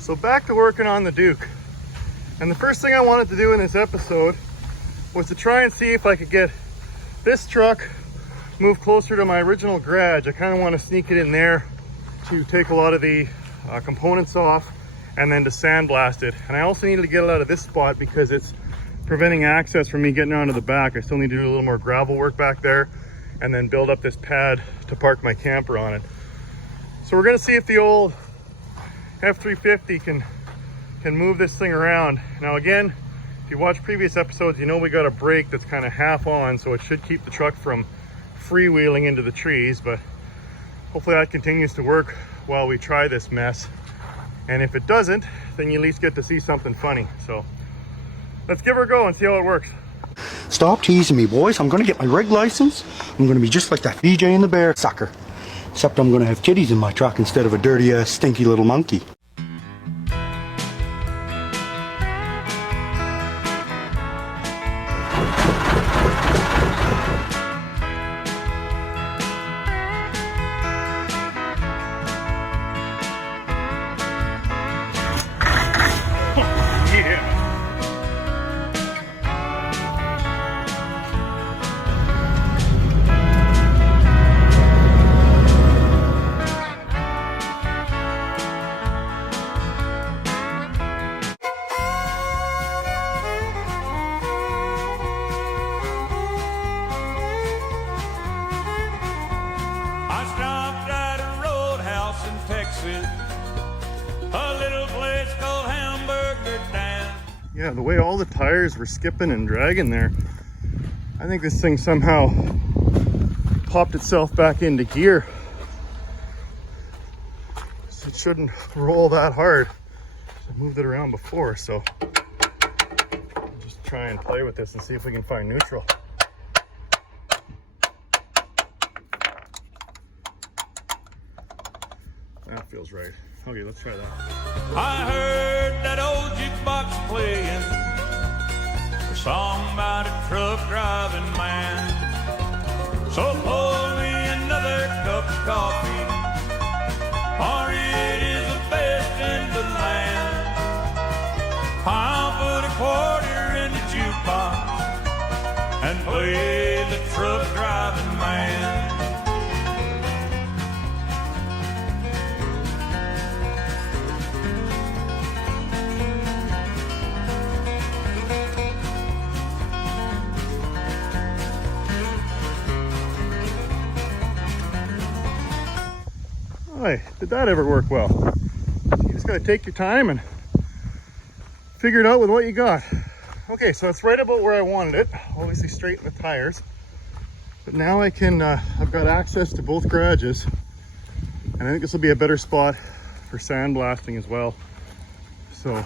So back to working on the Duke. And the first thing I wanted to do in this episode was to try and see if I could get this truck moved closer to my original garage. I kind of want to sneak it in there to take a lot of the components off and then to sandblast it. And I also needed to get it out of this spot because it's preventing access from me getting onto the back. I still need to do a little more gravel work back there and then build up this pad to park my camper on it. So we're gonna see if the old F350 can move this thing around. Now again, if you watch previous episodes, you know we got a brake that's kind of half on, so it should keep the truck from freewheeling into the trees, but hopefully that continues to work while we try this mess. And if it doesn't, then you at least get to see something funny. So let's give her a go and see how it works. Stop teasing me, boys. I'm gonna get my rig license. I'm gonna be just like that DJ and the Bear sucker. Except I'm gonna have kitties in my truck instead of a dirty ass stinky little monkey. Yeah, the way all the tires were skipping and dragging there, I think this thing somehow popped itself back into gear. So it shouldn't roll that hard. I moved it around before, so I'll just try and play with this and see if we can find neutral. That feels right. Okay, let's try that. I heard that old jukebox playing a song about a truck driving man. So pour me another cup of coffee, for it is the best in the land. I'll put a quarter in the jukebox and play the truck driving man. Boy, did that ever work well? You just gotta take your time and figure it out with what you got. Okay, so it's right about where I wanted it. Obviously straighten the tires. But now I can, I've got access to both garages. And I think this will be a better spot for sandblasting as well. So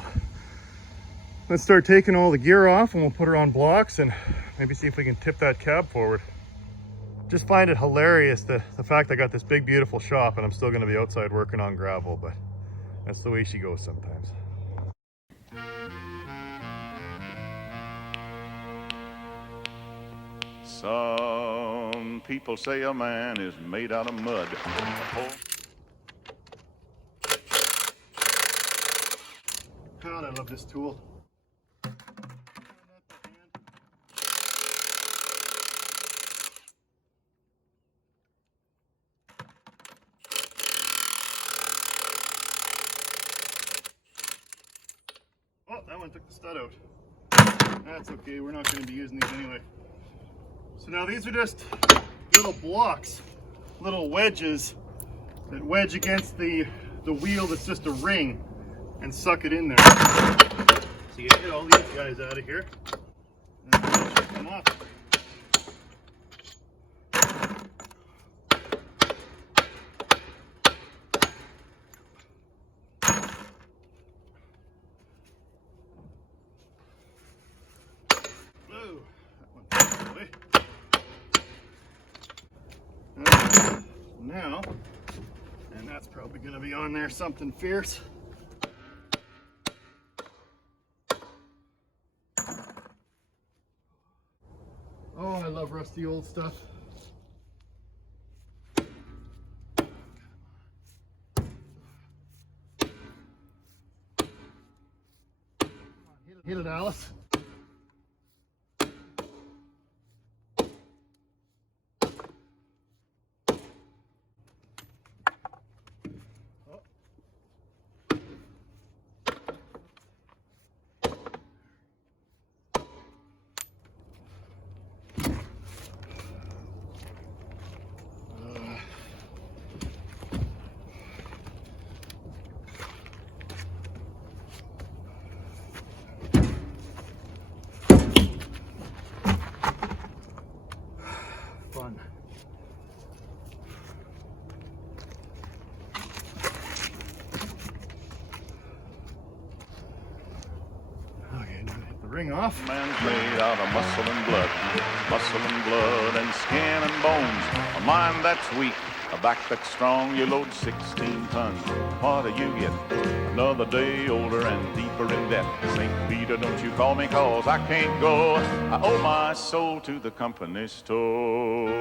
let's start taking all the gear off and we'll put her on blocks and maybe see if we can tip that cab forward. Just find it hilarious, the fact I got this big beautiful shop and I'm still going to be outside working on gravel, but that's the way she goes sometimes. Some people say a man is made out of mud. God, I love this tool. Oh, that one took the stud out. That's okay, we're not going to be using these anyway. So now these are just little blocks, little wedges that wedge against the wheel that's just a ring and suck it in there. So you get all these guys out of here and then shut them off. Now, and that's probably going to be on there something fierce. Oh, I love rusty old stuff. Hit it, Alice. Fun. Okay, now hit the ring off. Man's made out of muscle and blood and skin and bones. A mind that's weak, a back that's strong. You load 16 tons. What do you get? Another day older and deeper in debt. St. Peter, don't you call me, cause I can't go. I owe my soul to the company store.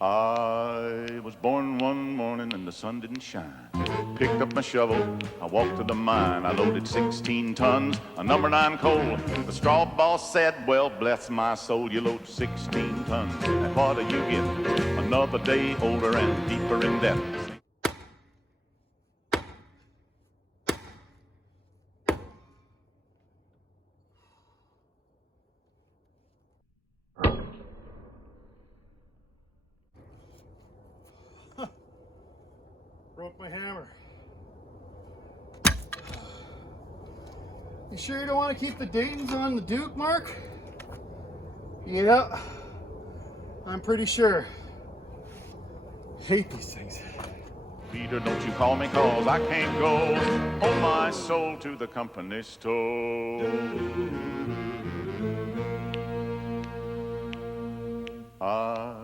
I was born one morning and the sun didn't shine. Picked up my shovel, I walked to the mine. I loaded 16 tons, a number 9 coal. The straw boss said, well, bless my soul, you load 16 tons. And what do you get? Another day older and deeper in debt. Broke my hammer. You sure you don't want to keep the Daytons on the Duke, Mark? Yeah, I'm pretty sure. Hate these things. Peter, don't you call me, cause I can't go. Owe my soul to the company store. I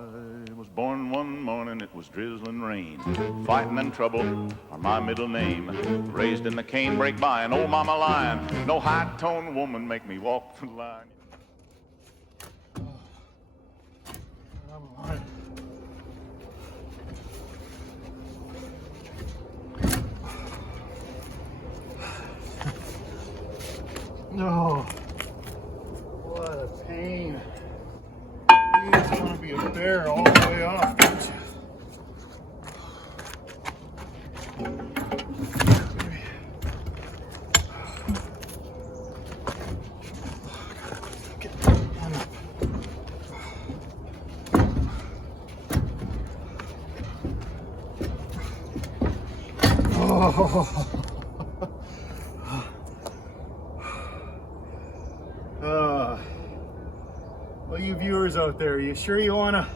was born one morning, it was drizzling rain. Fighting and trouble are my middle name. Raised in the canebrake by an old mama lion. No high-toned woman make me walk the line. Come on. No. What a pain. You just want to be a bear all the way off, don't you? Well, you viewers out there, are you sure you wanna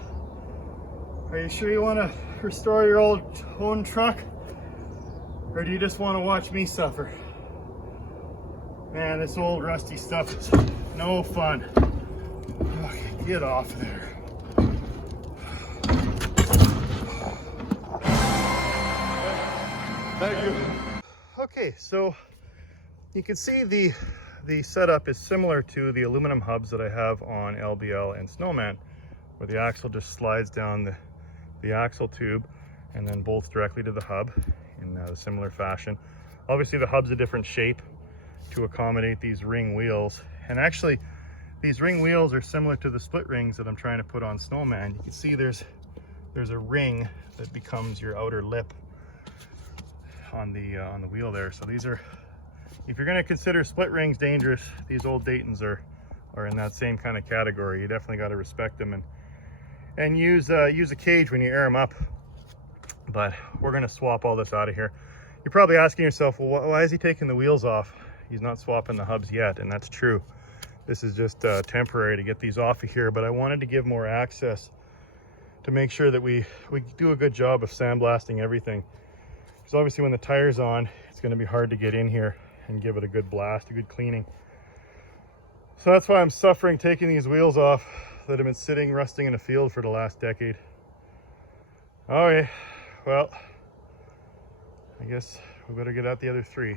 restore your own truck? Or do you just want to watch me suffer? Man, this old rusty stuff is no fun. Okay, get off there. Thank you. Okay, so you can see the setup is similar to the aluminum hubs that I have on LBL and Snowman, where the axle just slides down the axle tube and then bolts directly to the hub in a similar fashion. Obviously the hub's a different shape to accommodate these ring wheels, and actually these ring wheels are similar to the split rings that I'm trying to put on Snowman. You can see there's a ring that becomes your outer lip on the wheel there. So these are, if you're going to consider split rings dangerous, these old Daytons are in that same kind of category. You definitely got to respect them and use a cage when you air them up. But we're going to swap all this out of here. You're probably asking yourself, well, why is he taking the wheels off? He's not swapping the hubs yet, and that's true. This is just temporary to get these off of here, but I wanted to give more access to make sure that we do a good job of sandblasting everything. Because obviously when the tire's on, it's going to be hard to get in here and give it a good blast, a good cleaning. So that's why I'm suffering taking these wheels off that have been sitting rusting in a field for the last decade. Okay, well, I guess we better get out the other three.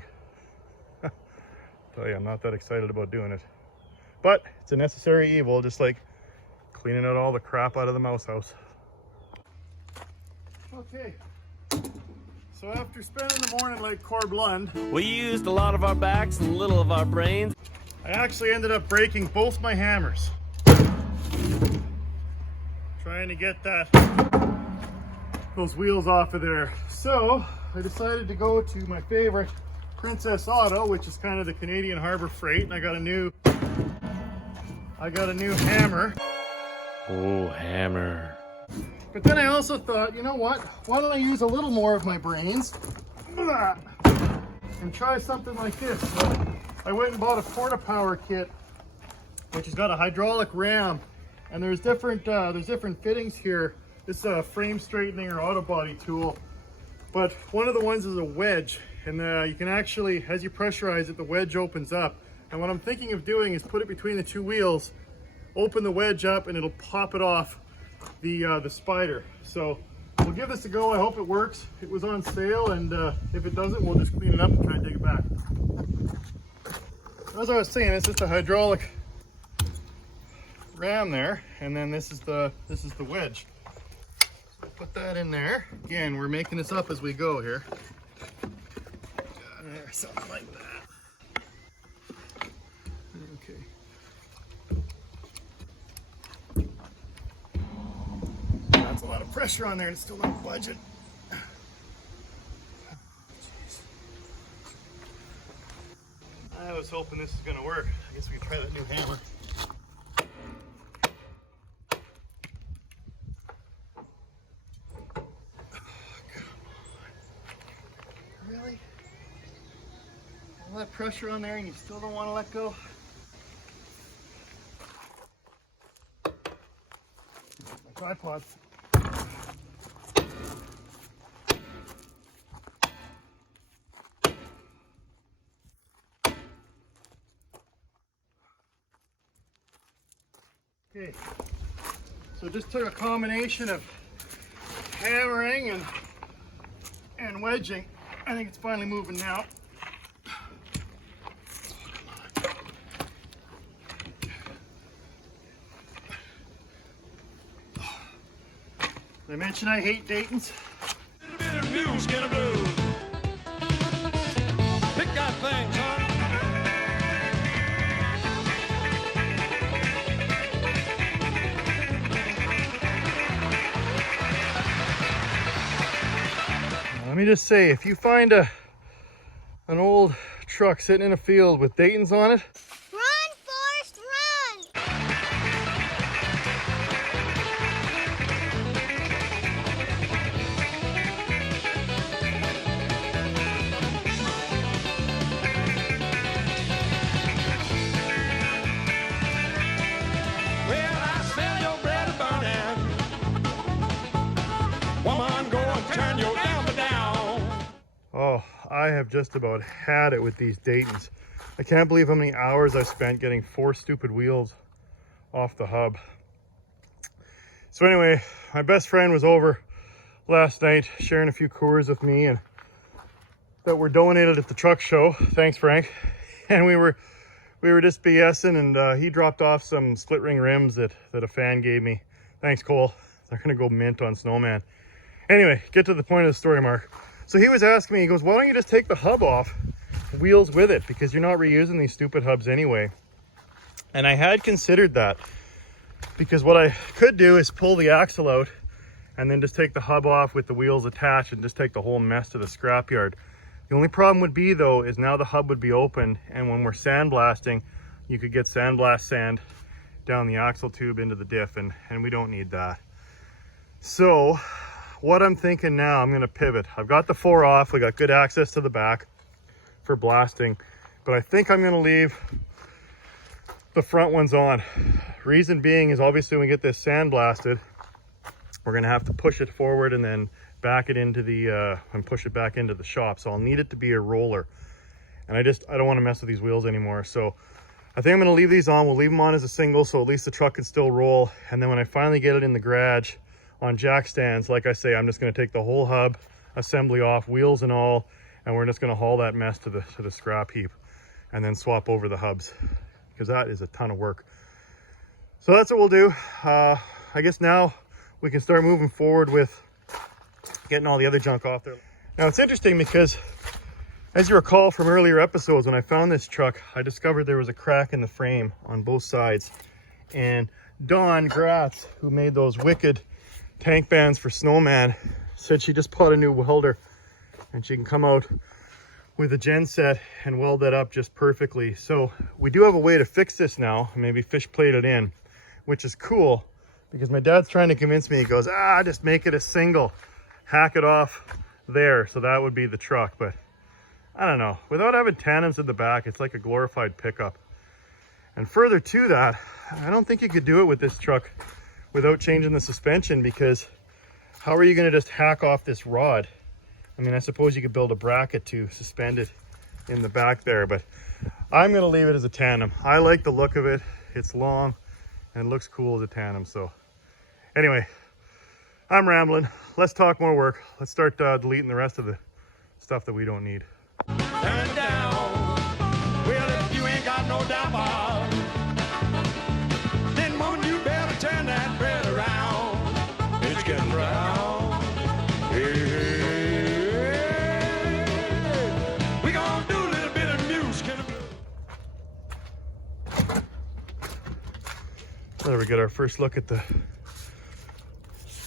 Tell you, I'm not that excited about doing it. But it's a necessary evil, just like cleaning out all the crap out of the mouse house. Okay, So after spending the morning like Corb Lund, We used a lot of our backs and little of our brains. I actually ended up breaking both my hammers. Trying to get those wheels off of there. So I decided to go to my favorite, Princess Auto, which is kind of the Canadian Harbor Freight, and I got a new hammer. Oh, hammer. But then I also thought, you know what? Why don't I use a little more of my brains and try something like this? So I went and bought a Porta-Power kit, which has got a hydraulic ram, and there's different fittings here. This is a frame straightening or auto body tool, but one of the ones is a wedge, and you can actually, as you pressurize it, the wedge opens up. And what I'm thinking of doing is put it between the two wheels, open the wedge up, and it'll pop it off the spider. So we'll give this a go. I hope it works. It was on sale, and if it doesn't, we'll just clean it up and try and dig it back. As I was saying, it's just a hydraulic ram there, and then this is the wedge. So put that in there. Again, we're making this up as we go here. There, something like that. Okay. That's a lot of pressure on there, and it's still not budging. I was hoping this is going to work. I guess we can try that new hammer. Really? All that pressure on there and you still don't want to let go? My tripod. Okay, so just took a combination of hammering and wedging. I think it's finally moving now. Did I mention I hate Daytons? Little bit of news, get a blue. Pick that thing, son. Let me just say, if you find an old truck sitting in a field with Daytons on it, Run, Forrest, run! Well, I smell your bread burning. Woman, go and turn your elbow down. oh, I have just about had it with these Daytons. I can't believe how many hours I've spent getting 4 stupid wheels off the hub. So anyway, my best friend was over last night sharing a few Coors with me and that were donated at the truck show. Thanks, Frank. And we were just BSing, and he dropped off some split ring rims that a fan gave me. Thanks, Cole. They're gonna go mint on Snowman. Anyway, get to the point of the story, Mark. So he was asking me, he goes, why don't you just take the hub off, wheels with it, because you're not reusing these stupid hubs anyway. And I had considered that, because what I could do is pull the axle out and then just take the hub off with the wheels attached and just take the whole mess to the scrapyard. The only problem would be though, is now the hub would be open, and when we're sandblasting, you could get sandblast sand down the axle tube into the diff, and we don't need that. So what I'm thinking now, I'm gonna pivot. I've got the 4 off, we got good access to the back for blasting, but I think I'm gonna leave the front ones on. Reason being is obviously when we get this sandblasted, we're gonna have to push it forward and then back it into the, and push it back into the shop. So I'll need it to be a roller. And I don't wanna mess with these wheels anymore. So I think I'm gonna leave these on. We'll leave them on as a single, so at least the truck can still roll. And then when I finally get it in the garage on jack stands, like I say, I'm just gonna take the whole hub assembly off, wheels and all, and we're just gonna haul that mess to the scrap heap and then swap over the hubs, because that is a ton of work. So that's what we'll do. I guess now we can start moving forward with getting all the other junk off there. Now it's interesting because, as you recall from earlier episodes, when I found this truck, I discovered there was a crack in the frame on both sides. And Dawn Gratz, who made those wicked tank bands for Snowman, said she just bought a new welder and she can come out with a gen set and weld that up just perfectly. So we do have a way to fix this now, maybe fish plate it in, which is cool because my dad's trying to convince me. He goes, just make it a single, hack it off there. So that would be the truck. But I don't know, without having tandems in the back, it's like a glorified pickup. And further to that, I don't think you could do it with this truck without changing the suspension, because how are you going to just hack off this rod? I mean, I suppose you could build a bracket to suspend it in the back there, but I'm going to leave it as a tandem. I like the look of it. It's long and it looks cool as a tandem. So anyway, I'm rambling. Let's talk more work. Let's start deleting the rest of the stuff that we don't need. Turn it down. Well, if you ain't got no doubt about, then won't you better turn that bread around? It's getting round. Hey, hey, hey. We gonna do a little bit of music. There we get our first look at the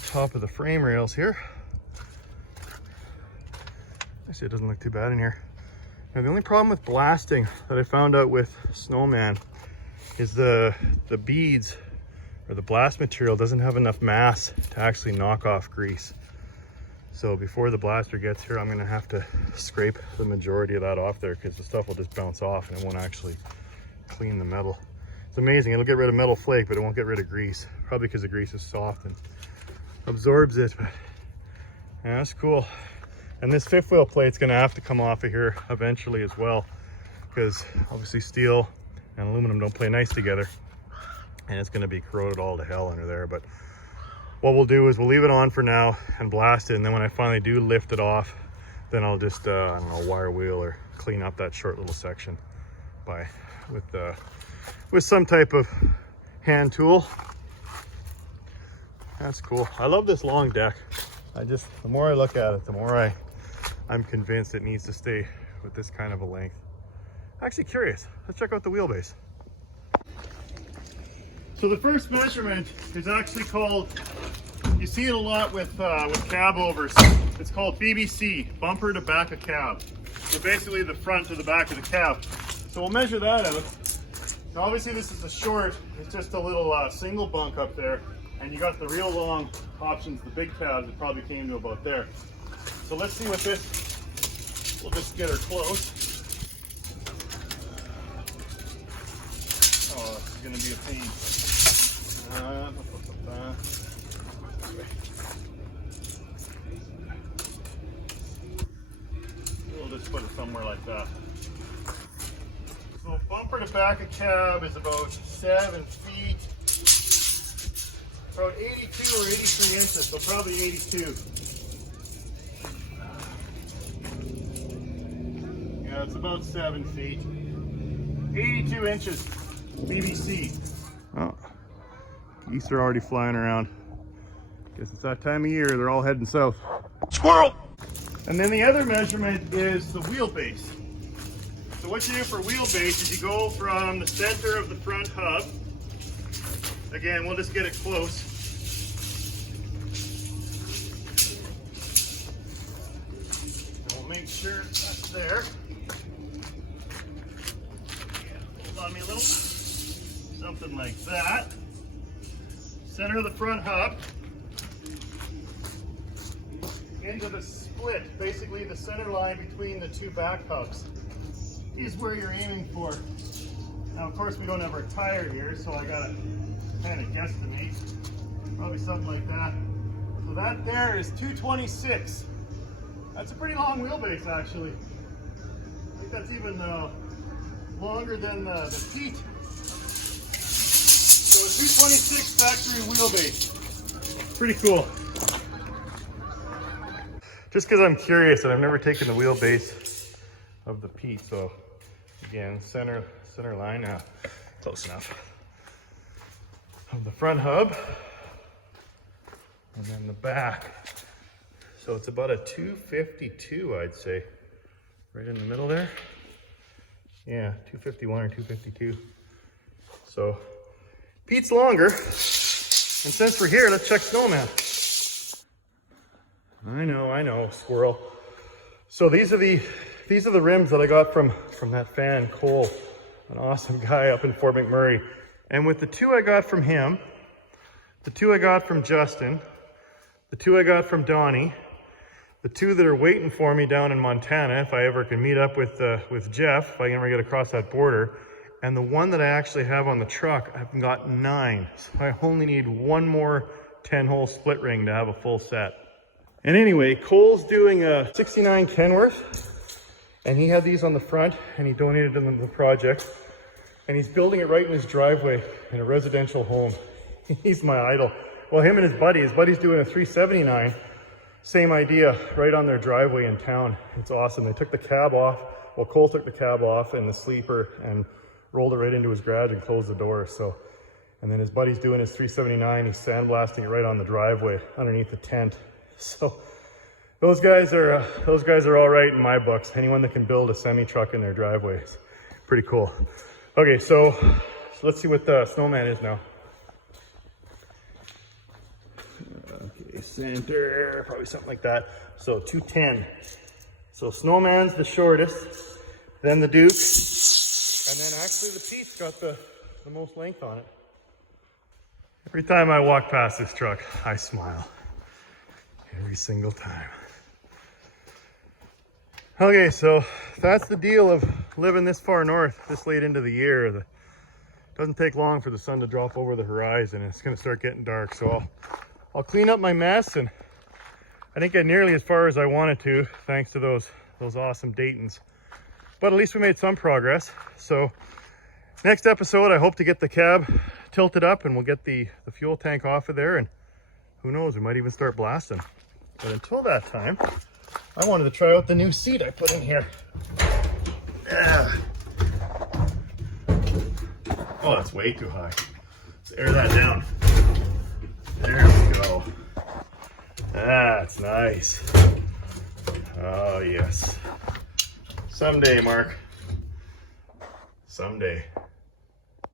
top of the frame rails here. Actually, it doesn't look too bad in here. Now, the only problem with blasting that I found out with Snowman is the beads or the blast material doesn't have enough mass to actually knock off grease. So before the blaster gets here, I'm gonna have to scrape the majority of that off there, because the stuff will just bounce off and it won't actually clean the metal. It's amazing, it'll get rid of metal flake, but it won't get rid of grease. Probably because the grease is soft and absorbs it, but yeah, that's cool. And this fifth wheel plate's gonna have to come off of here eventually as well, because obviously steel and aluminum don't play nice together, and it's gonna be corroded all to hell under there. But what we'll do is we'll leave it on for now and blast it, and then when I finally do lift it off, then I'll just I don't know, wire wheel or clean up that short little section with some type of hand tool. That's cool. I love this long deck. The more I look at it, the more I'm convinced it needs to stay with this kind of a length. Actually curious, let's check out the wheelbase. So the first measurement is actually called, you see it a lot with cab overs, it's called BBC, bumper to back of cab. So basically the front to the back of the cab. So we'll measure that out. Now obviously this is a short, it's just a little single bunk up there, and you got the real long options, the big cabs, that probably came to about there. So let's see what this, we'll just get her close. Oh, this is gonna be a pain. We'll just put it somewhere like that. So bumper to back of cab is about 7 feet. About 82 or 83 inches, so probably 82. Yeah, it's about 7 feet. 82 inches, BBC. Oh, geese are already flying around. Guess it's that time of year, they're all heading south. Squirrel! And then the other measurement is the wheelbase. So what you do for wheelbase is you go from the center of the front hub. Again, we'll just get it close. And we'll make sure that's there. Hold on me a little. Something like that. Center of the front hub. Into the split, basically the center line between the two back hubs is where you're aiming for. Now, of course, we don't have our tire here, so I gotta kind of guesstimate. Probably something like that. So that there is 226. That's a pretty long wheelbase, actually. I think that's even longer than the Pete. So a 226 factory wheelbase. Pretty cool. Just because I'm curious, and I've never taken the wheelbase of the Pete, so again, center line, close enough. Of the front hub, and then the back. So it's about a 252, I'd say. Right in the middle there. Yeah, 251 or 252. So Pete's longer. And since we're here, let's check Snowman. I know, squirrel. So these are the rims that I got from that fan, Cole, an awesome guy up in Fort McMurray. And with the two I got from him, the two I got from Justin, the two I got from Donnie, the two that are waiting for me down in Montana, if I ever can meet up with Jeff, if I can ever get across that border, and the one that I actually have on the truck, I've got 9. So I only need one more 10-hole split ring to have a full set. And anyway, Cole's doing a 69 Kenworth, and he had these on the front, and he donated them to the project. And he's building it right in his driveway in a residential home. He's my idol. Well, him and his buddy's doing a 379, same idea, right on their driveway in town. It's awesome. They took the cab off. Well, Cole took the cab off and the sleeper and rolled it right into his garage and closed the door. So, and then his buddy's doing his 379. He's sandblasting it right on the driveway underneath the tent. So those guys are all right in my books. Anyone that can build a semi truck in their driveway is pretty cool. Okay, so let's see what the Snowman is now. Okay, center, probably something like that. So 210. So Snowman's the shortest, then the Duke, and then actually the Pete's got the most length on it. Every time I walk past this truck, I smile. Every single time. Okay, so that's the deal of living this far north, this late into the year. It doesn't take long for the sun to drop over the horizon. It's gonna start getting dark, so I'll clean up my mess, and I didn't get nearly as far as I wanted to, thanks to those awesome Daytons. But at least we made some progress. So next episode, I hope to get the cab tilted up, and we'll get the fuel tank off of there, and who knows, we might even start blasting. But until that time, I wanted to try out the new seat I put in here. Yeah. Oh, that's way too high. Let's air that down. There we go. That's nice. Oh, yes. Someday, Mark. Someday.